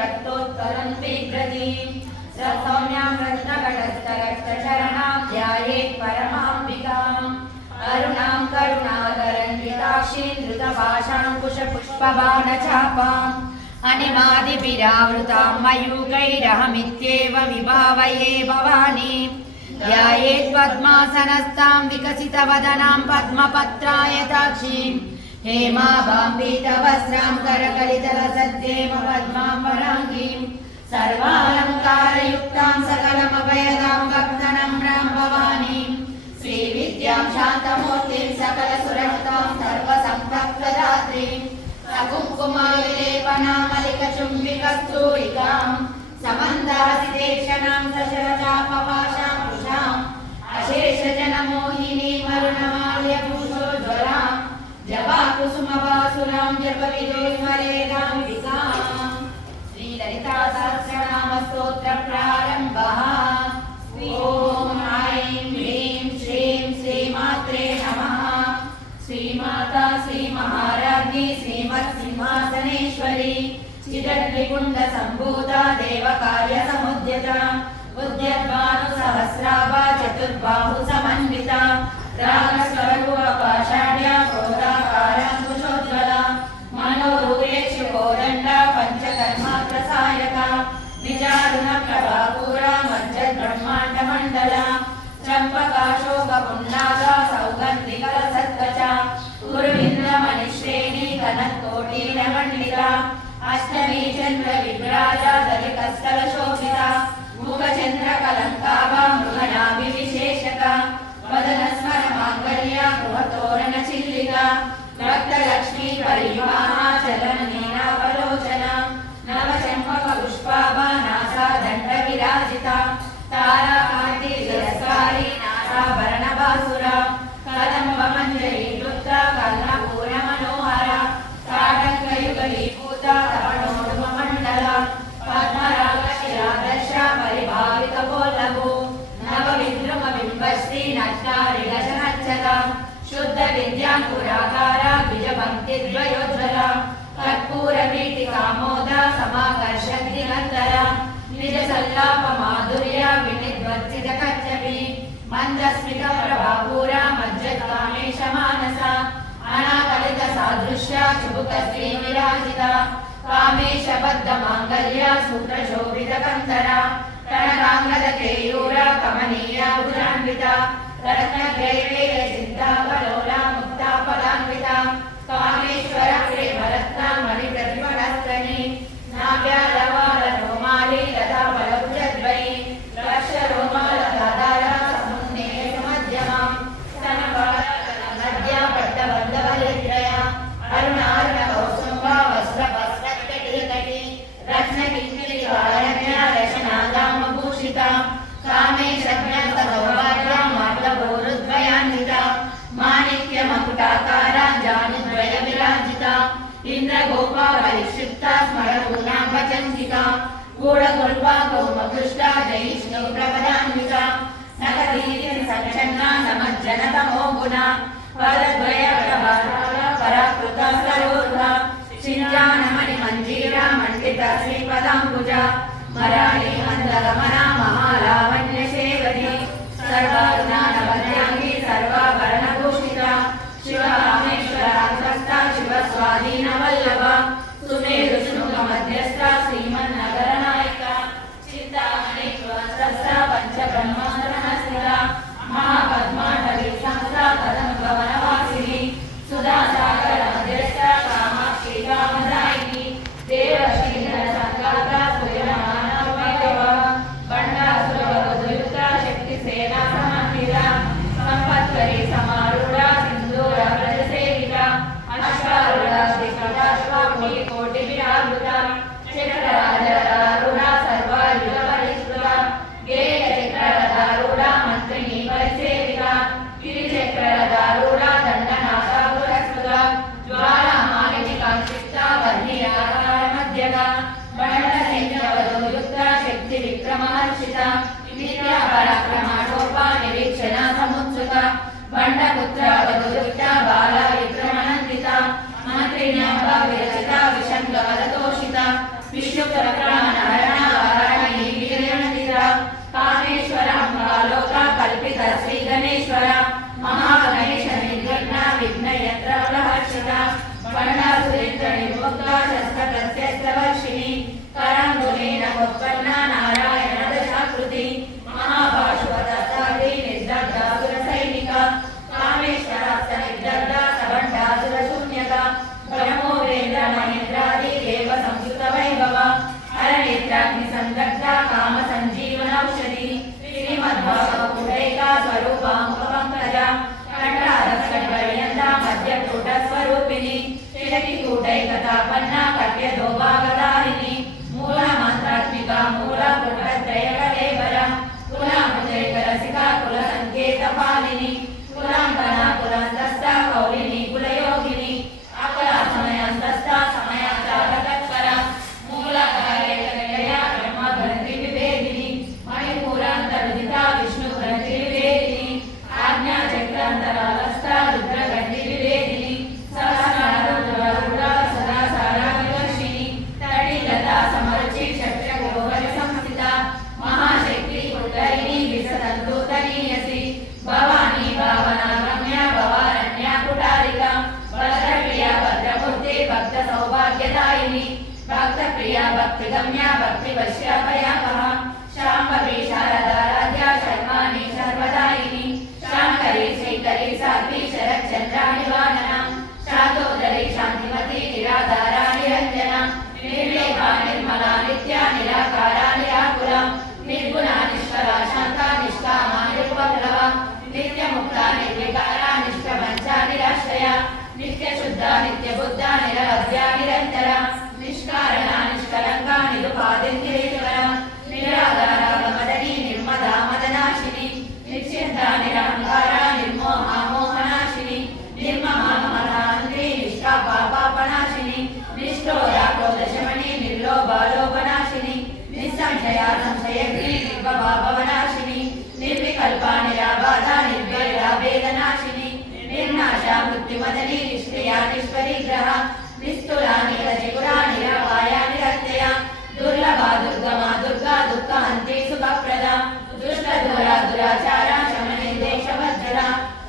रक्तोत्कलं बिभ्रतीं सौम्यां रत्नकटस्थरक्षचरणां ध्यायेत् परमाम्बिकाम् अरुणां करुणाकरन्विताक्षीं धृतपाशाङ्कुशपुष्पबाणचापाम् अनिमादिभिरावृतां मयूकैरहमित्येव विभावये भवानीं ध्यायेत् पद्मासनस्तां विकसितवदनां पद्मपत्रायताक्षीं हेमाभां पीतवस्त्रां करकलितलसद्देव पद्माम्बराङ्गीं सर्वालङ्कारयुक्तां सकलमभयदां भक्तनम्रां भवानीं श्रीविद्यां शान्तमूर्तिं सकलसुरनुतां सर्वसम्पत्प्रदात्रीं सकुङ्कुमाविलेपनामलिकचुम्बिकस्तूरिकां समन्दासितेक्षणां सशरचापपाशां वृषाम् अशेषजनमोहिनीं अरुणमाल्यभूषोज्ज्वलां जपाकुसुमवासुरां जपविदोस्मरेदाम्बिकां श्रीललितासहस्रनामस्तोत्रप्रारम्भः। ॐ ऐं ह्रीं श्रीं श्रीमात्रे नमः। श्रीमाता श्रीमहाराज्ञी श्रीमत्सिंहासनेश्वरी चिरद्विकुण्डसम्भूता देवकार्यसमुद्यता उद्यद्भानुसहस्राभा चतुर्बाहुसमन्विता रागस्वरूपपाषाढ्या क्रोधाकाराङ्कुशोज्ज्वला मनोरूपेषु कोदण्डा पञ्चकर्मात्रसायका निजारुणप्रभापूरा मज्जद्ब्रह्माण्डमण्डला चम्पकाशोकपुण्डागा सौगन्धिकलसत्कचा गुरुविन्द्रमणिश्रेणी कनत्कोटीरमण्डिता अष्टमी चन्द्रविभ्राजा दलिकस्थलशोभिता मुखचन्द्रकलङ्काभा मृगनाभिविशेषका वदनस्मरमाङ्गल्या गृहतोरणचिल्लिका रक्तलक्ष्मी परिवाहा चलननीनावलोचना नवचम्पकपुष्पाभा नासा दण्डविराजिता ताराकान्तिरस्कारी नासाभरणभासुरा कदम्बमञ्जरीकृता कल्लपूर्णमनोहरा ताटङ्कयुगलीभूता तपणोडुममण्डला पद्मरागशिरादर्शा परिभावितकोल्लभो नवविद्रुमबिम्बश्री नट्टारिगशनच्छदा शुद्धविद्याङ्कुराकारा द्विजपङ्क्तिद्वयोज्ज्वला कर्पूरवीटिकामोदा समाकर्षद्दिगन्तरा निजसल्लापमाधुर्या विनिर्वर्तितकच्छपि मन्दस्मितप्रभापूरा मज्जत्कामेशमानसा अनाकलितसादृश्या चुबुकश्रीविराजिता कामेशबद्धमाङ्गल्या सूत्रशोभितकन्तरा रणराङ्गदकेयूरा कमनीया भुजान्विता रत्नग्रैवेयसिद्धा कलोला मुक्ताफलान्विता कामेश्वरप्रेमरत्ना मणिप्रतिमनस्तनी नाव्यालवालरोमाली लताफलभुजद्वयी रक्षरोमालधारा समुन्नेषु मध्यमां स्तनपालनद्या पट्टबन्धवलित्रया अरुणारुणकौसुम्बा वस्त्रवस्त्रकटिकटी रत्नकिङ्किणिवारण्या रशनादामभूषिता कामेशज्ञातसौभाग्या मार्गभूरुद्वयान्विता माणिक्यमकुटाकारा जानुद्वयविराजिता इन्द्रगोपा परिक्षिप्ता स्मरपूर्णाम्बचञ्चिका गूढगुल्पा कौमकृष्टा जयिष्णुप्रपदान्विता नखदीतिं सक्षन्ना समज्जनतमो गुणा पदद्वयप्रभारा पराकृता सरोरुहा शिञ्जानमणिमञ्जीरा मण्डिता श्रीपदाम्बुजा मराळी मन्दगमना महालावण्यशेखरी सर्वारुणानवद्याङ्गी सर्वाभरणभूषिता शिवकामेश्वरान्तस्था शिवस्वाधीनवल्लभा सुमेरुशृङ्गमध्यस्था श्रीमन्नगरनायिका चिन्तामणित्वस्था पञ्चब्रह्माण्डमस्थिता महापद्माटवी संस्था कदम्बवनवासिनी सुधासागरमध्यस्था कामाक्षी कामदायिनी देवश्रीधरसङ्गाता सुयमानवैभवा बण्डासुरवधुयुक्ता शक्तिसेना समन्विता संपत्करी समारूढा सिन्दूरव्रजसेविता अश्वारूढा श्रीकटाश्वा कोटिकोटिविरावृता चक्रराजरारूढा सर्वायुधपरिष्कृता गेयचक्ररथारूढा मन्त्रिणी परिसेविता गिरिचक्ररथारूढा दण्डनाथा पुरस्कृता ज्वालामालिनिकाक्षिप्ता वर्णिराकारमध्यगा वर्णसैन्यवधूयुक्ता शक्तिविक्रमहर्षिता विद्यापराक्रमाटोपा निरीक्षणा समुत्सुका बण्डपुत्रा वधूयुक्ता बाला विक्रमनन्दिता मातृण्याम्बा विरचिता विषङ्गवदतोषिता विष्णु కామేశ్వర అంబాలోక కల్పిత శ్రీ గణేశ్వర మహాగణేశ నిర్విఘ్న విఘ్నయత్ర ప్రహర్షిత బండాసురేంద్ర నిర్ముక్త శస్త్రవర్షిణి కరాంగులీన ఉత్పన్న నారాయణ దశాకృతి మహాభాషువతాది నిర్దగ్ధాసుర సైనిక కామేశ్వరాస్త నిర్దగ్ధ సబండాసుర శూన్యత బ్రహ్మోవేంద్ర మహేంద్రాది దేవ సంయుత వైభవ హరనేత్రాగ్ని సందగ్ధ కామ సంజీవనౌషధి శ్రీమద్భాగవతుడైక స్వరూపాముఖ పంకజ కంఠాదక్షిణ మధ్యకూట స్వరూపిణి శ్రీకూటైకతాపన్న కట్యదోభాగదారిణి మూల మంత్రాత్మిక మూల పుటత్రయ కలేవర కులాముద్రైక రసిక కుల సంకేత పాలిని కులాంతన కులంతస్థ కౌలిని కులయోగిని అకల సమయాంతస్థ సమయాచారకర మూల కార్యకరయ బ్రహ్మ గ్రంథి వివేదిని మణిపూరాంతరుదిత విష్ణు గ్రంథి వివేదిని ఆజ్ఞా చక్రాంతరాలస్థ రుద్ర గ్రంథి వివేదిని సహస్రారుద్ర సదాసార వివర్షిణి తడిలత సమరుచి క్షత్ర గోహరి సంస్థిత మహాశక్తి కుట్టరిణి విసతంతూతనీయసి భవాని భావనా రమ్య భవారణ్య కుటారిక భద్రప్రియ భద్రమూర్తి భక్త సౌభాగ్యదాయిని భక్త ప్రియ భక్తి గమ్య భక్తి వశ్యభయాపహ శాంభవి శారదారాధ్య శర్మాణి సర్వదాయిని శాంకరి శ్రీకరి సాధ్వి శరచంద్రాణి వానన శాంతోదరి శాంతిమతి నిరాధారా నిరంజన నిర్లేపా నిర్మలా నిత్య నిరాకారా నిరాకుల నిర్గుణ నిష్కల శాంత నిష్కామ నిరుపప్లవ నిత్యముక్త నిర్వికార నిష్ప్రపంచ నిరాశ్రయ నిత్యశుద్ధ నిత్యబుద్ధ నిరవధ్య నిరంతర నిష్కారణ నిష్కలంక నిరుపాదింద్రికర నిరాధార మదని నిర్మదా మదనాశిని నిశ్చింత నిరహంకార నిర్మోహ మోహనాశిని నిర్మమామహాంద్రి నిష్కాపాపనాశిని నిష్ఠోర క్రోధశమని నిర్లోభాలోపనాశిని నిస్సంశయ సంశయగ్ని నిర్భవాభవనాశిని నిర్వికల్ప నిరాబాధ నిర్వేద వేదనాశిని నిర్నాశ మృత్యుమదని నిష్క్రియ నిష్పరిగ్రహ నిస్తుల నిరజిపుర నిరపాయ నిరత్యయ దుర్లభ దుర్గమ దుర్గా దుఃఖహంతి సుఖప్రద దుష్ట దూర దురాచార శమని దేశవజ్జల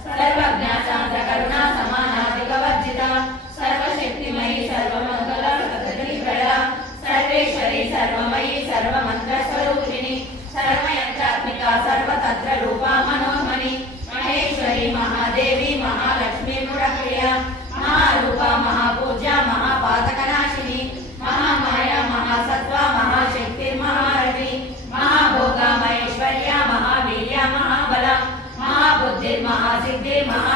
సర్వజ్ఞ శాంత కరుణ సమానాధిక వర్జిత సర్వశక్తిమయి సర్వమంగళ సకృతిప్రద సర్వేశ్వరి సర్వమయి సర్వమంత్ర స్వరూపిణి సర్వయంత్రాత్మిక సర్వతత్ర రూపా మనోన్మణి మహేశ్వరి మహాదేవి మహాలక్ష్మి పురప్రియ మహారూప మహాపూజ్య మహాపాతకనాశిని మహామాయ మహాసత్వ మహాశక్తి మహారథి మహాభోగ మహేశ్వర్య మహావీర్య మహాబల మహాబుద్ధి మహాసిద్ధి మహా